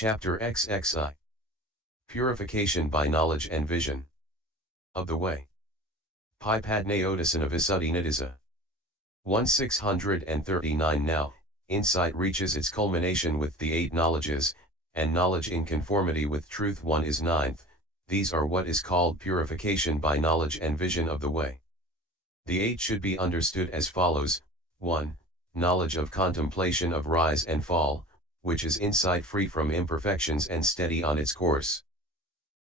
Chapter XXI. Purification by Knowledge and Vision. Of the Way. Pi Padnayodasana Visuddhimagga. 1639. Now, insight reaches its culmination with the 8 knowledges, and knowledge in conformity with truth 1 is 9th. These are what is called purification by knowledge and vision of the way. The 8 should be understood as follows: 1. Knowledge of contemplation of rise and fall, which is insight free from imperfections and steady on its course.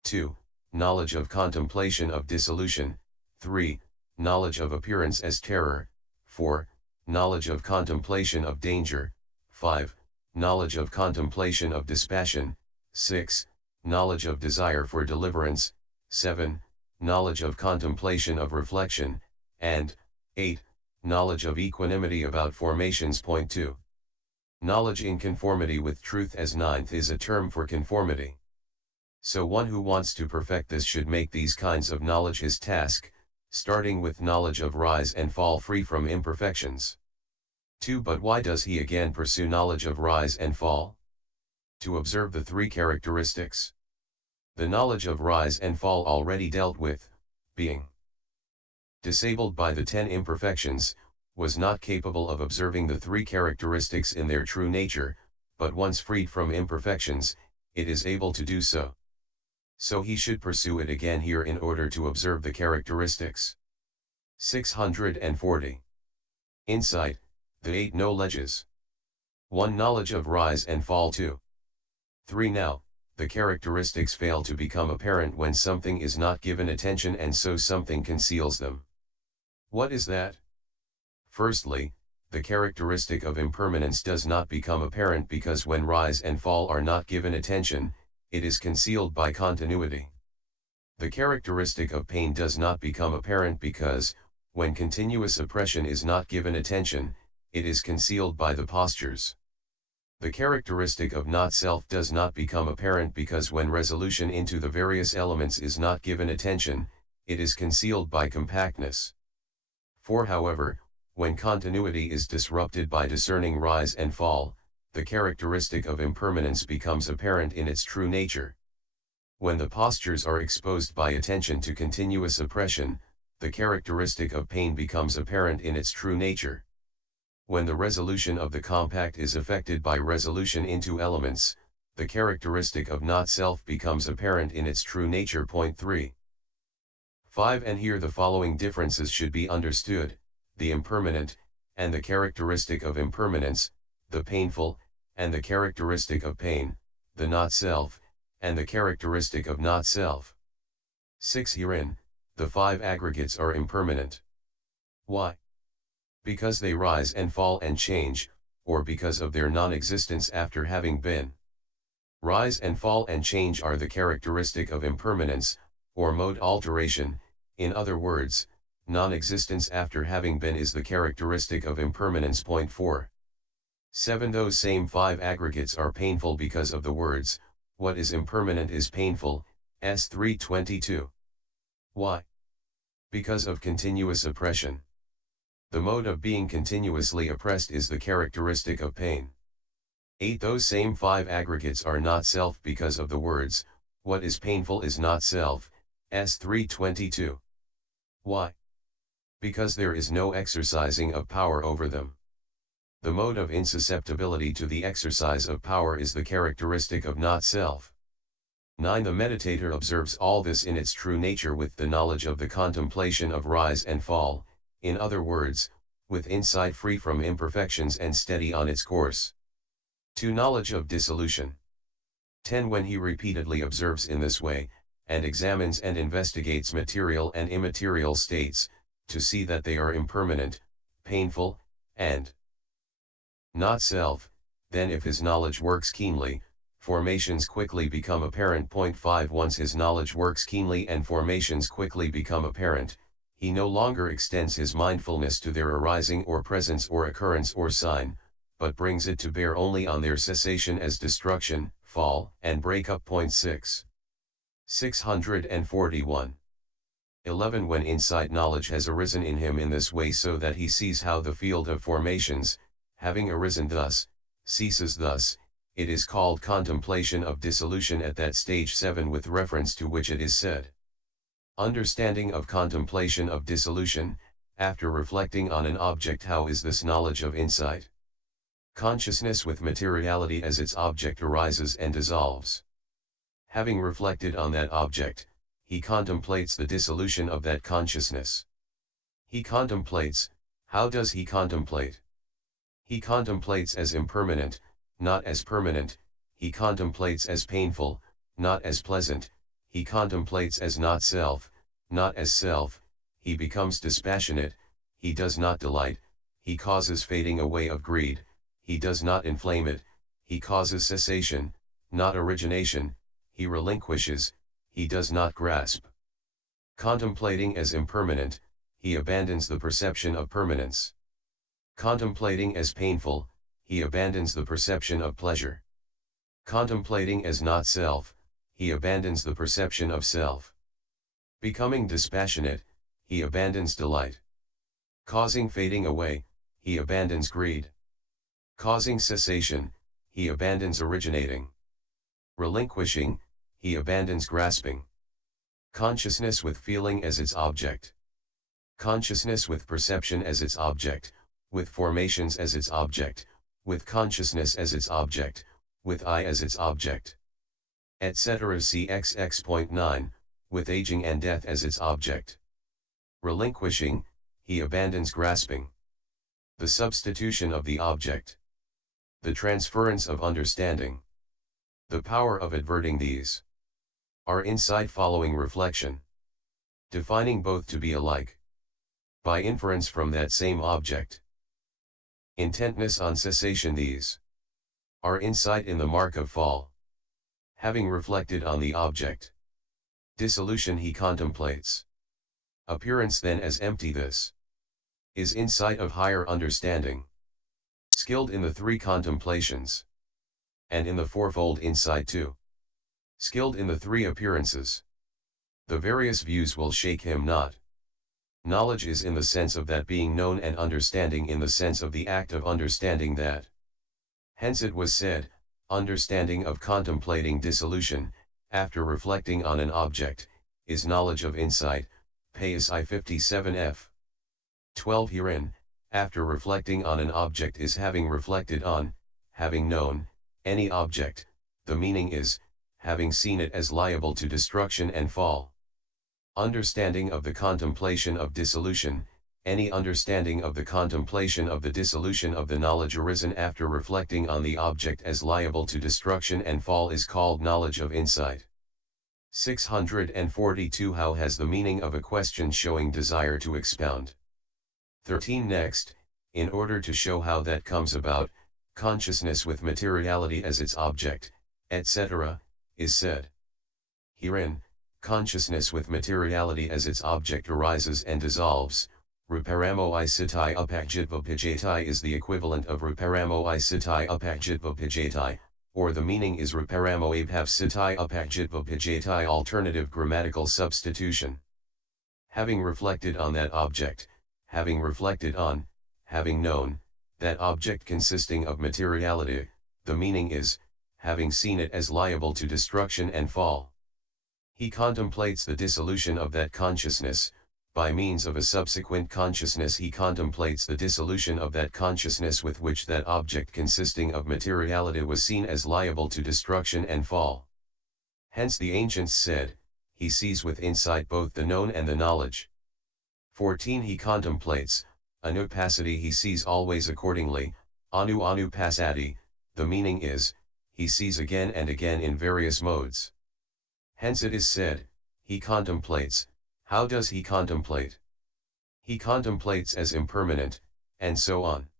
2. Knowledge of contemplation of dissolution. 3. Knowledge of appearance as terror. 4. Knowledge of contemplation of danger. 5. Knowledge of contemplation of dispassion. 6. Knowledge of desire for deliverance. 7. Knowledge of contemplation of reflection. And 8. Knowledge of equanimity about formations. Point 2. Knowledge in conformity with truth as 9th is a term for conformity. So one who wants to perfect this should make these kinds of knowledge his task, starting with knowledge of rise and fall free from imperfections. 2. But why does he again pursue knowledge of rise and fall? To observe the 3 characteristics. The knowledge of rise and fall already dealt with, being disabled by the 10 imperfections, was not capable of observing the 3 characteristics in their true nature, but once freed from imperfections, it is able to do so. So he should pursue it again here in order to observe the characteristics. 640. Insight, the 8 knowledges. 1. Knowledge of rise and fall. 2. 3. Now, the characteristics fail to become apparent when something is not given attention, and so something conceals them. What is that? Firstly, the characteristic of impermanence does not become apparent because when rise and fall are not given attention, it is concealed by continuity. The characteristic of pain does not become apparent because, when continuous oppression is not given attention, it is concealed by the postures. The characteristic of not-self does not become apparent because when resolution into the various elements is not given attention, it is concealed by compactness. 4. However, when continuity is disrupted by discerning rise and fall, the characteristic of impermanence becomes apparent in its true nature. When the postures are exposed by attention to continuous oppression, the characteristic of pain becomes apparent in its true nature. When the resolution of the compact is affected by resolution into elements, the characteristic of not-self becomes apparent in its true nature. Point 3. 5. And here the following differences should be understood: the impermanent, and the characteristic of impermanence, the painful, and the characteristic of pain, the not-self, and the characteristic of not-self. 6. Herein, the 5 aggregates are impermanent. Why? Because they rise and fall and change, or because of their non-existence after having been. Rise and fall and change are the characteristic of impermanence, or mode alteration. In other words, non-existence after having been is the characteristic of impermanence. Point 4. 7. Those same 5 aggregates are painful because of the words, what is impermanent is painful, s. 322. Why? Because of continuous oppression. The mode of being continuously oppressed is the characteristic of pain. 8. Those same 5 aggregates are not self because of the words, what is painful is not self, s. 322. Why? Because there is no exercising of power over them. The mode of insusceptibility to the exercise of power is the characteristic of not self. 9. The meditator observes all this in its true nature with the knowledge of the contemplation of rise and fall, in other words, with insight free from imperfections and steady on its course. 2. Knowledge of dissolution. 10. When he repeatedly observes in this way, and examines and investigates material and immaterial states, to see that they are impermanent, painful, and not self, then if his knowledge works keenly, formations quickly become apparent. Point 5. Once his knowledge works keenly and formations quickly become apparent, he no longer extends his mindfulness to their arising or presence or occurrence or sign, but brings it to bear only on their cessation as destruction, fall, and breakup. Point 6. 641. 11. When insight knowledge has arisen in him in this way so that he sees how the field of formations, having arisen thus, ceases thus, It is called contemplation of dissolution at that stage 7, with reference to which it is said. Understanding of contemplation of dissolution, after reflecting on an object. How is this knowledge of insight? Consciousness with materiality as its object arises and dissolves. Having reflected on that object, he contemplates the dissolution of that consciousness. He contemplates. How does he contemplate? He contemplates as impermanent, not as permanent. He contemplates as painful, not as pleasant. He contemplates as not self, not as self. He becomes dispassionate. He does not delight. He causes fading away of greed. He does not inflame it. He causes cessation, not origination. He relinquishes. He does not grasp. Contemplating as impermanent, he abandons the perception of permanence. Contemplating as painful, he abandons the perception of pleasure. Contemplating as not self, he abandons the perception of self. Becoming dispassionate, he abandons delight. Causing fading away, he abandons greed. Causing cessation, he abandons originating. Relinquishing, he abandons grasping. Consciousness with feeling as its object. Consciousness with perception as its object, with formations as its object, with consciousness as its object, with I as its object, etc. See XX.9, with aging and death as its object. Relinquishing, he abandons grasping. The substitution of the object. The transference of understanding. The power of adverting these. Our insight following reflection. Defining both to be alike. By inference from that same object. Intentness on cessation. These. Our insight in the mark of fall. Having reflected on the object. Dissolution he contemplates. Appearance then as empty. This is insight of higher understanding. Skilled in the three contemplations. And in the fourfold insight too. Skilled in the three appearances. The various views will shake him not. Knowledge is in the sense of that being known, and understanding in the sense of the act of understanding that. Hence it was said, understanding of contemplating dissolution, after reflecting on an object, is knowledge of insight, PSI 57f. 12 Herein, after reflecting on an object is having reflected on, having known, any object. The meaning is, having seen it as liable to destruction and fall. Understanding of the contemplation of dissolution, any understanding of the contemplation of the dissolution of the knowledge arisen after reflecting on the object as liable to destruction and fall is called knowledge of insight. 642 How has the meaning of a question showing desire to expound. 13 Next, in order to show how that comes about, consciousness with materiality as its object, etc., is said. Herein, consciousness with materiality as its object arises and dissolves. Ruparamo I sitai upajitva pijatai is the equivalent of Ruparamo I sitai upajitva pijatai, or the meaning is Ruparamo abhav sitai upajitva pijatai. Alternative grammatical substitution. Having reflected on that object, having reflected on, having known, that object consisting of materiality, the meaning is, having seen it as liable to destruction and fall. He contemplates the dissolution of that consciousness. By means of a subsequent consciousness he contemplates the dissolution of that consciousness with which that object consisting of materiality was seen as liable to destruction and fall. Hence the ancients said, he sees with insight both the known and the knowledge. 14 He contemplates, anupasati he sees always accordingly, anupasati, the meaning is, he sees again and again in various modes. Hence it is said, he contemplates. How does he contemplate? He contemplates as impermanent, and so on.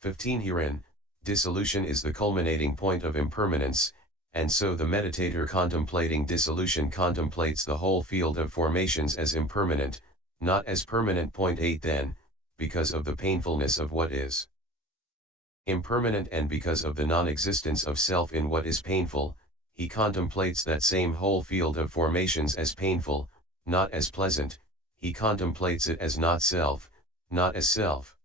15 Herein, dissolution is the culminating point of impermanence, and so the meditator contemplating dissolution contemplates the whole field of formations as impermanent, not as permanent. 8 Then, because of the painfulness of what is impermanent and because of the non-existence of self in what is painful, he contemplates that same whole field of formations as painful, not as pleasant. He contemplates it as not self, not as self.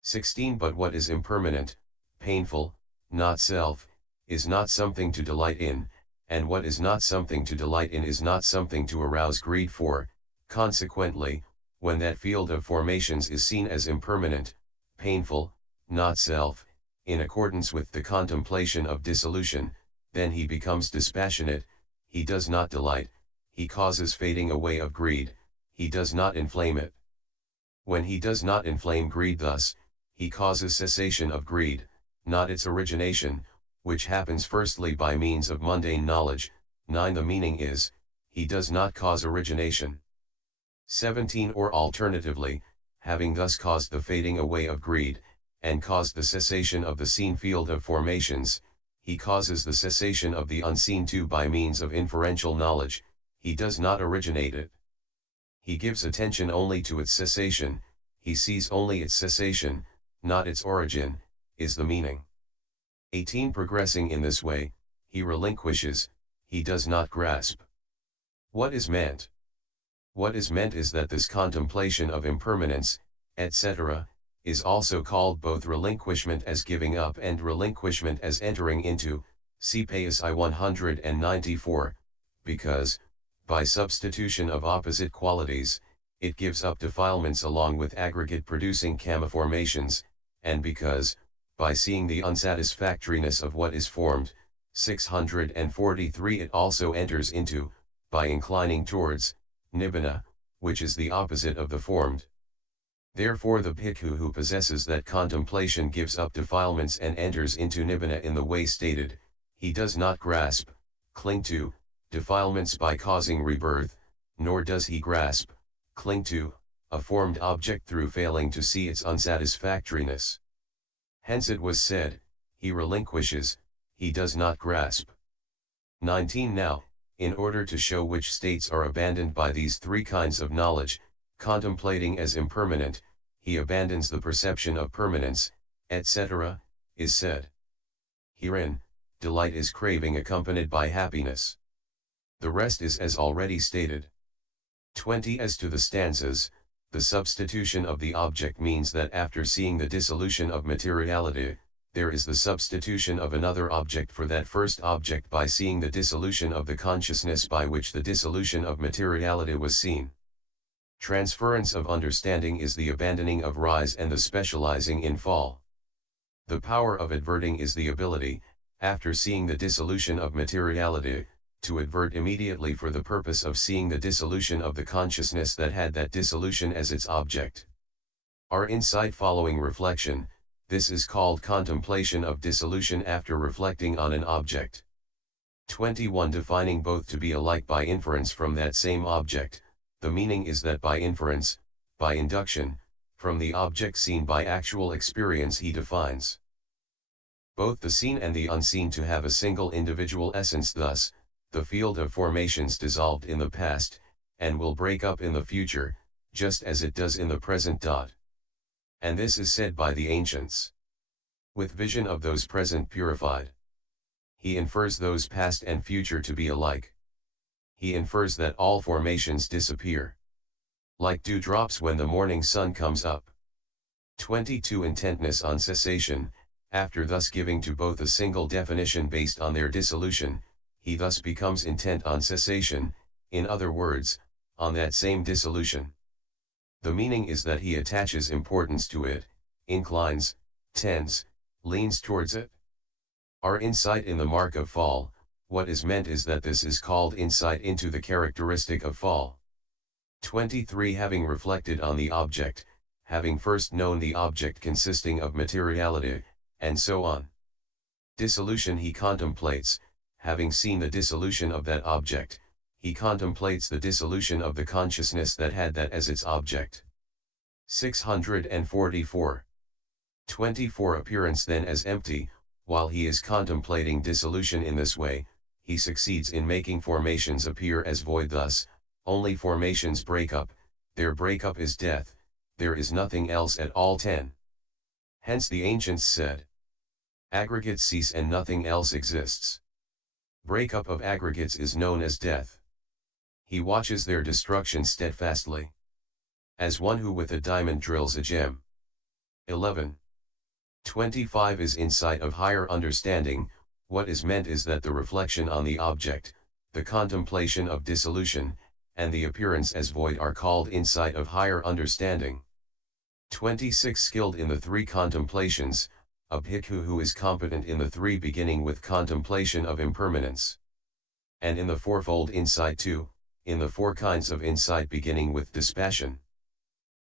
16 But what is impermanent, painful, not self, is not something to delight in, and what is not something to delight in is not something to arouse greed for. Consequently, when that field of formations is seen as impermanent, painful, not self, in accordance with the contemplation of dissolution, then he becomes dispassionate, he does not delight, he causes fading away of greed, he does not inflame it. When he does not inflame greed thus, he causes cessation of greed, not its origination, which happens firstly by means of mundane knowledge. 9. The meaning is, he does not cause origination. 17. Or alternatively, having thus caused the fading away of greed, and caused the cessation of the seen field of formations, he causes the cessation of the unseen too by means of inferential knowledge, he does not originate it. He gives attention only to its cessation, he sees only its cessation, not its origin, is the meaning. 18. Progressing in this way, he relinquishes, he does not grasp. What is meant? What is meant is that this contemplation of impermanence, etc., is also called both relinquishment as giving up and relinquishment as entering into, see PSI 194, because, by substitution of opposite qualities, it gives up defilements along with aggregate producing karma formations, and because, by seeing the unsatisfactoriness of what is formed, 643 it also enters into, by inclining towards, nibbana, which is the opposite of the formed. Therefore the bhikkhu who possesses that contemplation gives up defilements and enters into nibbana in the way stated, he does not grasp, cling to, defilements by causing rebirth, nor does he grasp, cling to, a formed object through failing to see its unsatisfactoriness. Hence it was said, he relinquishes, he does not grasp. 19. Now, in order to show which states are abandoned by these three kinds of knowledge, contemplating as impermanent, he abandons the perception of permanence, etc., is said. Herein, delight is craving accompanied by happiness. The rest is as already stated. 20. As to the stanzas, the substitution of the object means that after seeing the dissolution of materiality, there is the substitution of another object for that first object by seeing the dissolution of the consciousness by which the dissolution of materiality was seen. Transference of understanding is the abandoning of rise and the specializing in fall. The power of adverting is the ability, after seeing the dissolution of materiality, to advert immediately for the purpose of seeing the dissolution of the consciousness that had that dissolution as its object. Our insight following reflection, this is called contemplation of dissolution after reflecting on an object. 21. Defining both to be alike by inference from that same object, the meaning is that by inference, by induction, from the object seen by actual experience he defines both the seen and the unseen to have a single individual essence. Thus, the field of formations dissolved in the past, and will break up in the future, just as it does in the present. And this is said by the ancients. With vision of those present purified, he infers those past and future to be alike. He infers that all formations disappear, like dewdrops when the morning sun comes up. 22. Intentness on cessation, after thus giving to both a single definition based on their dissolution, he thus becomes intent on cessation, in other words, on that same dissolution. The meaning is that he attaches importance to it, inclines, tends, leans towards it. Our insight in the mark of fall, what is meant is that this is called insight into the characteristic of fall. 23. Having reflected on the object, having first known the object consisting of materiality, and so on. Dissolution he contemplates, having seen the dissolution of that object, he contemplates the dissolution of the consciousness that had that as its object. 644. 24. Appearance then as empty, while he is contemplating dissolution in this way, he succeeds in making formations appear as void. Thus, only formations break up, their breakup is death, there is nothing else at all. 10. Hence the ancients said, aggregates cease and nothing else exists. Breakup of aggregates is known as death. He watches their destruction steadfastly, as one who with a diamond drills a gem. 11. 25 is insight of higher understanding, What is meant is that the reflection on the object, the contemplation of dissolution, and the appearance as void are called insight of higher understanding. 26 Skilled in the three contemplations, a bhikkhu who is competent in the three beginning with contemplation of impermanence. And in the fourfold insight too, in the four kinds of insight beginning with dispassion.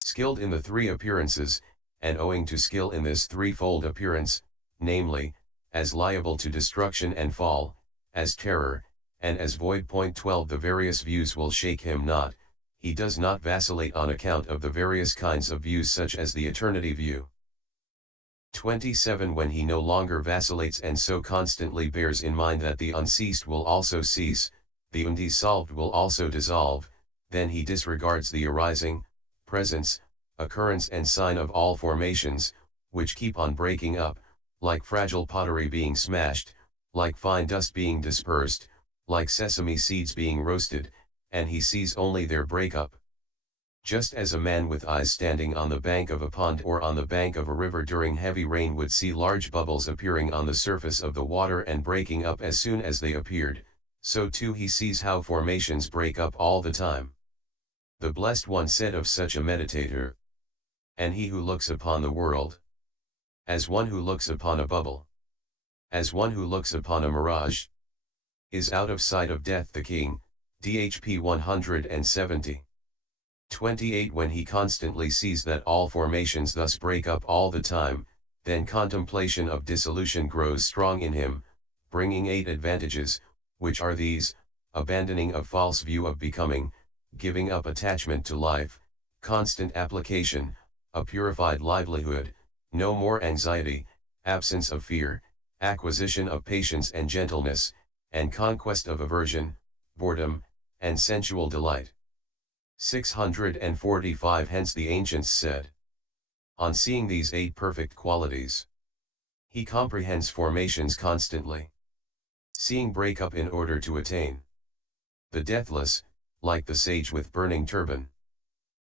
Skilled in the three appearances, and owing to skill in this threefold appearance, namely, as liable to destruction and fall, as terror, and as void. 12 The various views will shake him not, he does not vacillate on account of the various kinds of views such as the eternity view. 27 When he no longer vacillates and so constantly bears in mind that the unceased will also cease, the undissolved will also dissolve, then he disregards the arising, presence, occurrence and sign of all formations, which keep on breaking up, like fragile pottery being smashed, like fine dust being dispersed, like sesame seeds being roasted, and he sees only their breakup. Just as a man with eyes standing on the bank of a pond or on the bank of a river during heavy rain would see large bubbles appearing on the surface of the water and breaking up as soon as they appeared, so too he sees how formations break up all the time. The Blessed One said of such a meditator, and he who looks upon the world, as one who looks upon a bubble, as one who looks upon a mirage, is out of sight of death. The King, DHP 170. 28 When he constantly sees that all formations thus break up all the time, then contemplation of dissolution grows strong in him, bringing 8 advantages, which are these: abandoning of false view of becoming, giving up attachment to life, constant application, a purified livelihood, no more anxiety, absence of fear, acquisition of patience and gentleness, and conquest of aversion, boredom, and sensual delight. 645 Hence the ancients said, on seeing these 8 perfect qualities, he comprehends formations constantly, seeing break up in order to attain the deathless, like the sage with burning turban.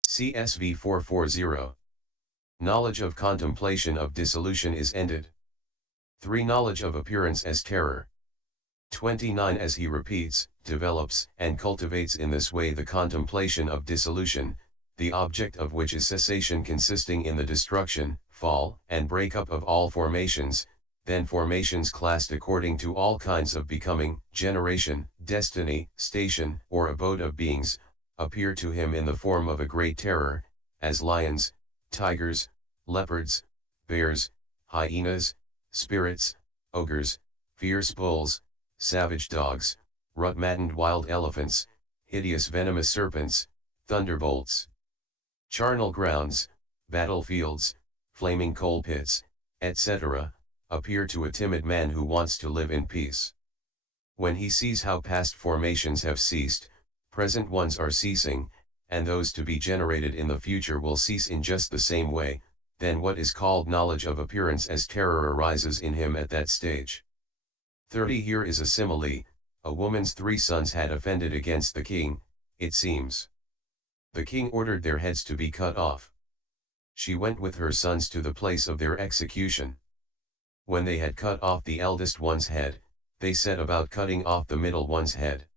CSV 440. Knowledge of contemplation of dissolution is ended. 3. Knowledge of appearance as terror. 29 As he repeats, develops, and cultivates in this way the contemplation of dissolution, the object of which is cessation consisting in the destruction, fall, and break-up of all formations, then formations classed according to all kinds of becoming, generation, destiny, station, or abode of beings, appear to him in the form of a great terror, as lions, tigers, leopards, bears, hyenas, spirits, ogres, fierce bulls, savage dogs, rut-maddened wild elephants, hideous venomous serpents, thunderbolts, charnel grounds, battlefields, flaming coal pits, etc., appear to a timid man who wants to live in peace. When he sees how past formations have ceased, present ones are ceasing, and those to be generated in the future will cease in just the same way, then what is called knowledge of appearance as terror arises in him at that stage. 30 Here is a simile: a woman's 3 sons had offended against the king, it seems. The king ordered their heads to be cut off. She went with her sons to the place of their execution. When they had cut off the eldest one's head, they set about cutting off the middle one's head.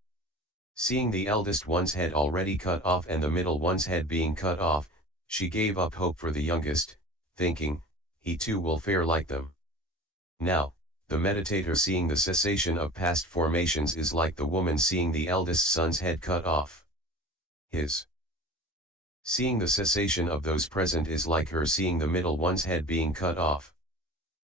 Seeing the eldest one's head already cut off and the middle one's head being cut off, she gave up hope for the youngest, thinking, he too will fare like them. Now, the meditator seeing the cessation of past formations is like the woman seeing the eldest son's head cut off. His seeing the cessation of those present is like her seeing the middle one's head being cut off.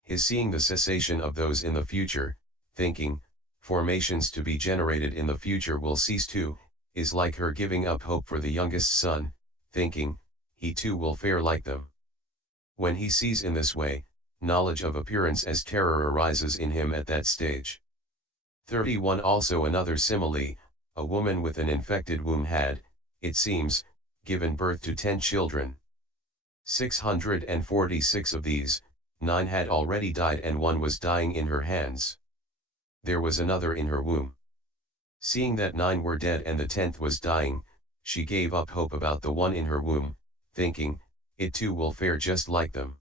His seeing the cessation of those in the future, thinking, formations to be generated in the future will cease too, is like her giving up hope for the youngest son, thinking, he too will fare like them. When he sees in this way, knowledge of appearance as terror arises in him at that stage. 31 Also another simile: a woman with an infected womb had, it seems, given birth to 10 children. 646 of these, 9 had already died and 1 was dying in her hands. There was another in her womb. Seeing that 9 were dead and the 10th was dying, she gave up hope about the one in her womb, thinking, it too will fare just like them.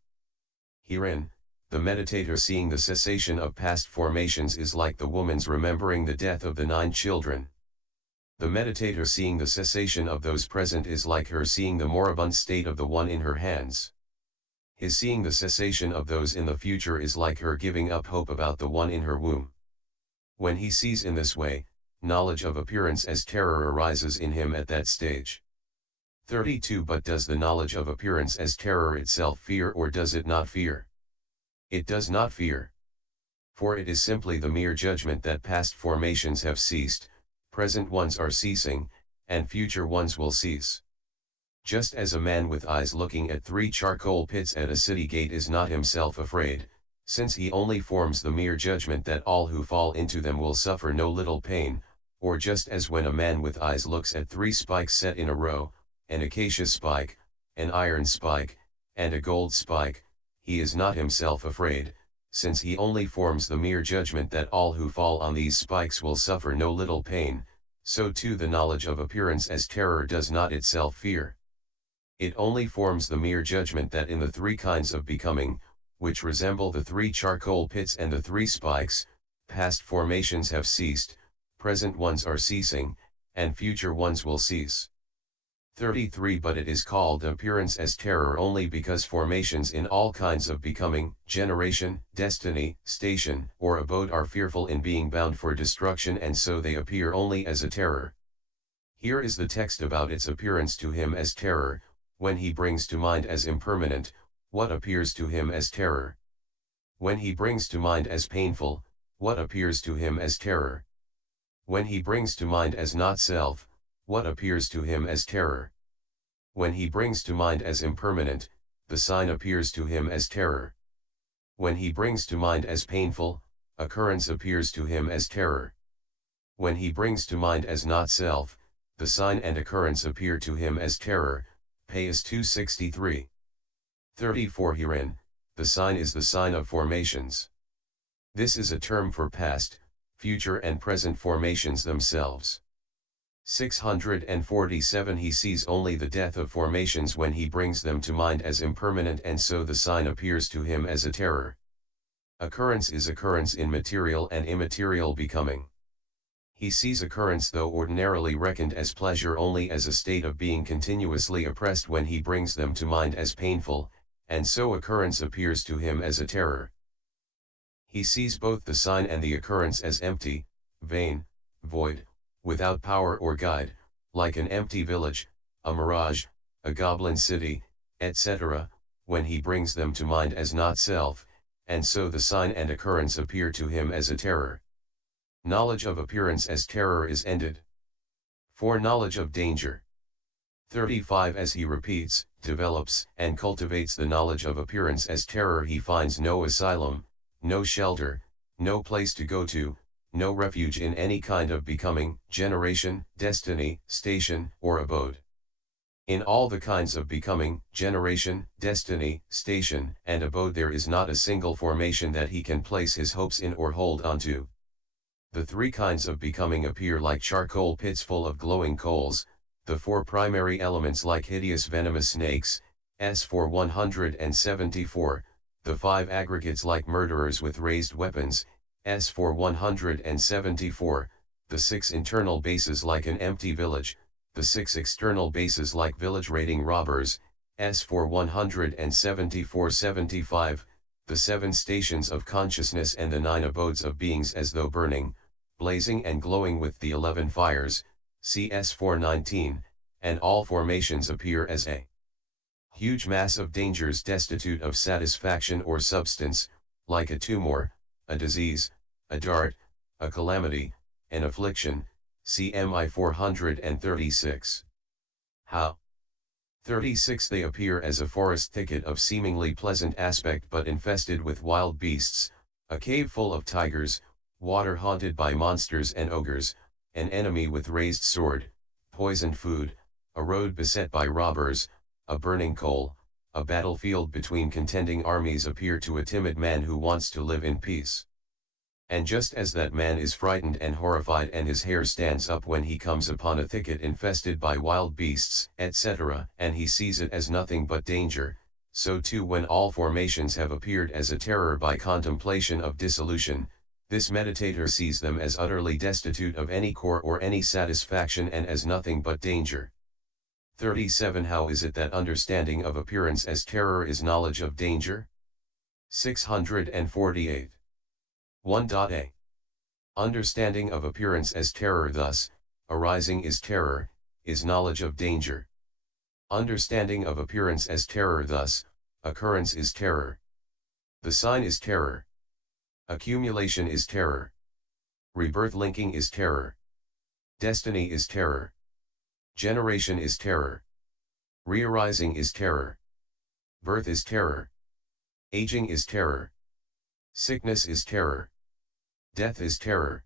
Herein, The meditator seeing the cessation of past formations is like the woman's remembering the death of the 9 children. The meditator seeing the cessation of those present is like her seeing the moribund state of the one in her hands. His seeing the cessation of those in the future is like her giving up hope about the one in her womb. When he sees in this way, knowledge of appearance as terror arises in him at that stage. 32. But does the knowledge of appearance as terror itself fear, or does it not fear? It does not fear. For it is simply the mere judgment that past formations have ceased, present ones are ceasing, and future ones will cease. Just as a man with eyes looking at 3 charcoal pits at a city gate is not himself afraid, since he only forms the mere judgment that all who fall into them will suffer no little pain, or just as when a man with eyes looks at 3 spikes set in a row, an acacia spike, an iron spike, and a gold spike, he is not himself afraid, since he only forms the mere judgment that all who fall on these spikes will suffer no little pain, so too the knowledge of appearance as terror does not itself fear. It only forms the mere judgment that in the 3 kinds of becoming, which resemble the 3 charcoal pits and the 3 spikes, past formations have ceased, present ones are ceasing, and future ones will cease. 33. But it is called appearance as terror only because formations in all kinds of becoming, generation, destiny, station, or abode are fearful in being bound for destruction, and so they appear only as a terror. Here is the text about its appearance to him as terror. When he brings to mind as impermanent, what appears to him as terror? When he brings to mind as painful, what appears to him as terror? When he brings to mind as not self, what appears to him as terror? When he brings to mind as impermanent, the sign appears to him as terror. When he brings to mind as painful, occurrence appears to him as terror. When he brings to mind as not self, the sign and occurrence appear to him as terror. Pais 263. 34. Herein, the sign is the sign of formations. This is a term for past, future and present formations themselves. 647. He sees only the death of formations when he brings them to mind as impermanent, and so the sign appears to him as a terror. Occurrence is occurrence in material and immaterial becoming. He sees occurrence, though ordinarily reckoned as pleasure, only as a state of being continuously oppressed when he brings them to mind as painful, and so occurrence appears to him as a terror. He sees both the sign and the occurrence as empty, vain, void, without power or guide, like an empty village, a mirage, a goblin city, etc., when he brings them to mind as not self, and so the sign and occurrence appear to him as a terror. Knowledge of appearance as terror is ended. For knowledge of danger. 35. As he repeats, develops, and cultivates the knowledge of appearance as terror, he finds no asylum, no shelter, no place to go to, no refuge in any kind of becoming, generation, destiny, station, or abode. In all the kinds of becoming, generation, destiny, station, and abode there is not a single formation that he can place his hopes in or hold on to. The 3 kinds of becoming appear like charcoal pits full of glowing coals, the 4 primary elements like hideous venomous snakes, S for 174, the 5 aggregates like murderers with raised weapons, S for 174, the 6 internal bases like an empty village, the 6 external bases like village raiding robbers, S for 174-75, the 7 stations of consciousness and the 9 abodes of beings as though burning, blazing and glowing with the 11 fires, CS 419, and all formations appear as a huge mass of dangers destitute of satisfaction or substance, like a tumor, a disease, a dart, a calamity, an affliction, CMI 436. How? 36. They appear as a forest thicket of seemingly pleasant aspect but infested with wild beasts, a cave full of tigers, water haunted by monsters and ogres, an enemy with raised sword, poisoned food, a road beset by robbers, a burning coal, a battlefield between contending armies appear to a timid man who wants to live in peace. And just as that man is frightened and horrified and his hair stands up when he comes upon a thicket infested by wild beasts, etc., and he sees it as nothing but danger, so too when all formations have appeared as a terror by contemplation of dissolution, this meditator sees them as utterly destitute of any core or any satisfaction and as nothing but danger. 37. How is it that understanding of appearance as terror is knowledge of danger? 648. 1a. Understanding of appearance as terror thus, arising is terror, is knowledge of danger. Understanding of appearance as terror thus, occurrence is terror. The sign is terror. Accumulation is terror. Rebirth linking is terror. Destiny is terror. Generation is terror. Rearising is terror. Birth is terror. Aging is terror. Sickness is terror. Death is terror.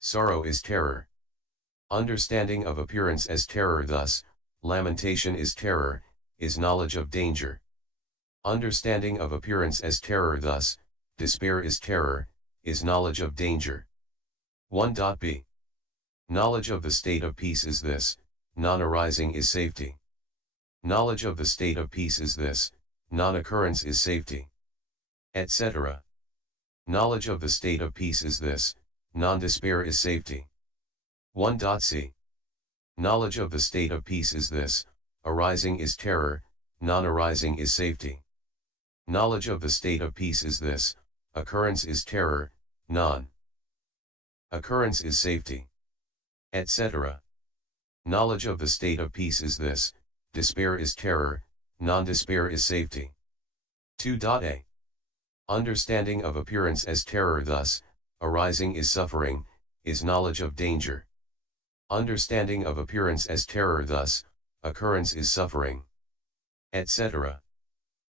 Sorrow is terror. Understanding of appearance as terror thus, lamentation is terror, is knowledge of danger. Understanding of appearance as terror thus, despair is terror, is knowledge of danger. 1b. Knowledge of the state of peace is this, non-arising is safety. Knowledge of the state of peace is this, non-occurrence is safety. Etc. Knowledge of the state of peace is this, non-despair is safety. 1c. Knowledge of the state of peace is this, arising is terror, non-arising is safety. Knowledge of the state of peace is this, occurrence is terror, non-occurrence is safety. Etc. Knowledge of the state of peace is this, despair is terror, non-despair is safety. 2a. Understanding of appearance as terror thus, arising is suffering, is knowledge of danger. Understanding of appearance as terror thus, occurrence is suffering. Etc.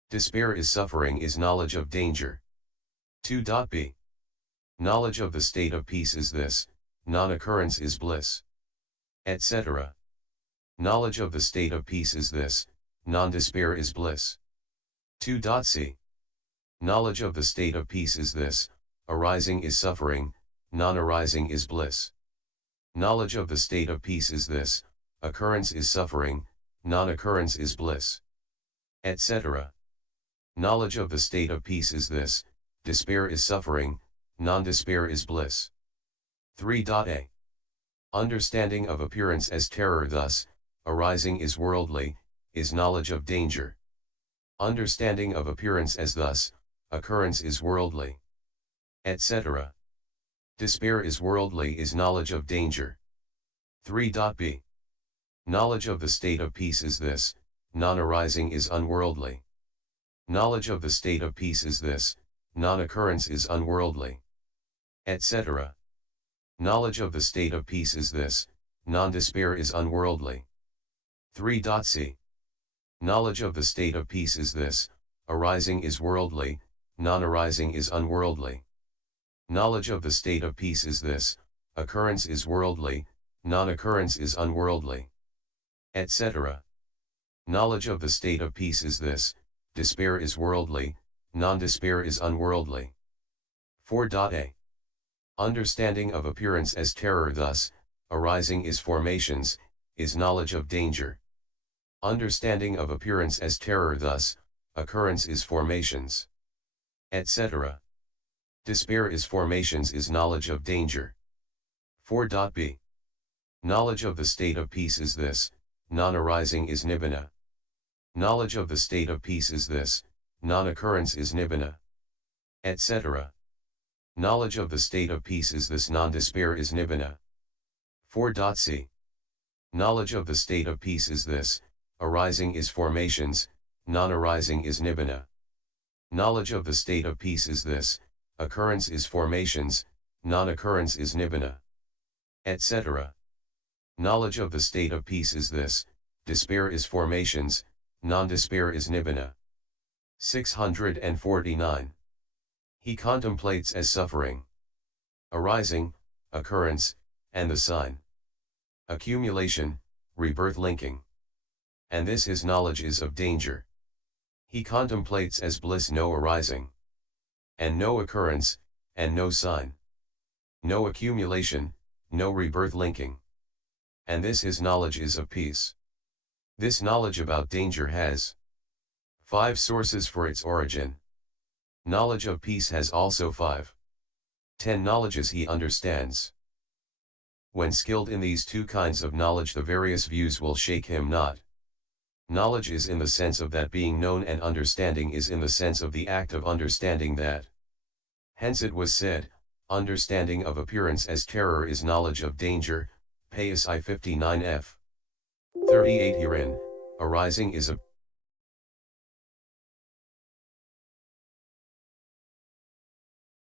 Despair is suffering is knowledge of danger. 2b. Knowledge of the state of peace is this, non-occurrence is bliss. Etc. Knowledge of the state of peace is this, non-despair is bliss. 2c. Knowledge of the state of peace is this, arising is suffering, non-arising is bliss. Knowledge of the state of peace is this, occurrence is suffering, non-occurrence is bliss. Etc. Knowledge of the state of peace is this, despair is suffering, non-despair is bliss. 3a. Understanding of appearance as terror thus, arising is worldly, is knowledge of danger. Understanding of appearance as thus, occurrence is worldly. Etc. Despair is worldly is knowledge of danger. 3b. Knowledge of the state of peace is this, non-arising is unworldly. Knowledge of the state of peace is this, non-occurrence is unworldly. Etc. Knowledge of the state of peace is this, non-despair is unworldly. 3c. Knowledge of the state of peace is this, arising is worldly, non-arising is unworldly. Knowledge of the state of peace is this, occurrence is worldly, non-occurrence is unworldly. Etc. Knowledge of the state of peace is this, despair is worldly, non-despair is unworldly. 4a. Understanding of appearance as terror thus, arising is formations, is knowledge of danger. Understanding of appearance as terror thus, occurrence is formations. Etc. Despair is formations is knowledge of danger. 4b. Knowledge of the state of peace is this, non-arising is nibbana. Knowledge of the state of peace is this, non-occurrence is nibbana. Etc. Knowledge of the state of peace is this, non-despair is nibbana. 4c. Knowledge of the state of peace is this, arising is formations, non-arising is nibbana. Knowledge of the state of peace is this, occurrence is formations, non-occurrence is nibbana. Etc. Knowledge of the state of peace is this, despair is formations, non-despair is nibbana. 649. He contemplates as suffering, arising, occurrence, and the sign. Accumulation, rebirth linking. And this his knowledge is of danger. He contemplates as bliss no arising, and no occurrence, and no sign. No accumulation, no rebirth linking. And this his knowledge is of peace. This knowledge about danger has 5 sources for its origin. Knowledge of peace has also 5. 10 knowledges he understands. When skilled in these 2 kinds of knowledge, the various views will shake him not. Knowledge is in the sense of that being known, and understanding is in the sense of the act of understanding that. Hence it was said, understanding of appearance as terror is knowledge of danger, Pais I 59f. 38. Herein, arising is a